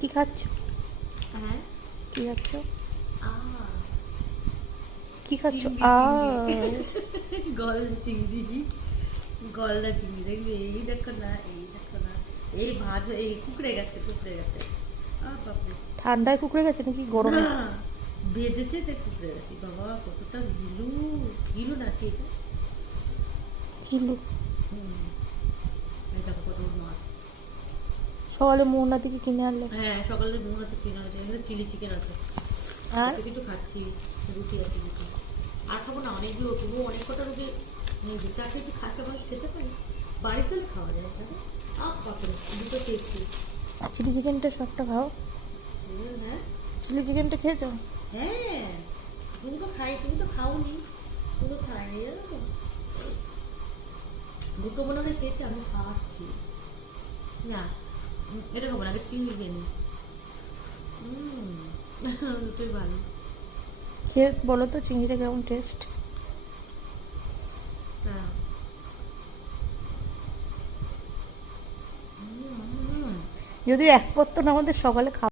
কি খাচ্ছ? হ্যাঁ, কি খাচ্ছ? আ কি খাচ্ছ? চিংড়ি আ চিংড়ি গলদা চিংড়ি, গলদা চিংড়ি দেখবি, এই দেখো না, এই দেখো না, এই ভাজ, এই কুকড়ে গেছে, কুকড়ে গেছে। বাপরে, ঠান্ডায় কুকড়ে গেছে নাকি না গরমে? ভেজেছে তাই কুকড়ে গেছে। বাবা কতটা ঘিলু, ঘিলু নাকি এটা? কিলো হুম, এই দেখো কত মাছ। সকালে মোহনা থেকে কিনে আনলে? হ্যাঁ, সকালে মোহনাতে কিনে আছে, এখানে চিলি চিকেন আছে, আর কিছু কিছু খাচ্ছি, রুটি আছে রুটি। আর খাবো না, অনেকগুলো, তবুও অনেক কটা রুটি নিয়েছি। চারটে রুটি খাটে মানুষ খেতে পারি, বাড়িতে খাওয়া যায় তাহলে। বাপরে, দুটো খেয়েছি। চিলি চিকেনটা সবটা খাও। হ্যাঁ চিলি চিকেনটা খেয়েছো? হ্যাঁ, তুমি তো খাই, তুমি তো খাওনি, তুমি তো খাইনি জানো তো। দুটো মনে হয় খেয়েছি, আমি খাওয়াচ্ছি না। এটা খাবো না, আগে চিংড়ি খেয়ে নি। দুটোই ভালো। খেয়ে বলো তো চিংড়িটা কেমন টেস্ট? হ্যাঁ। যদিও এক পত্তন আমাদের সকালে খাওয়া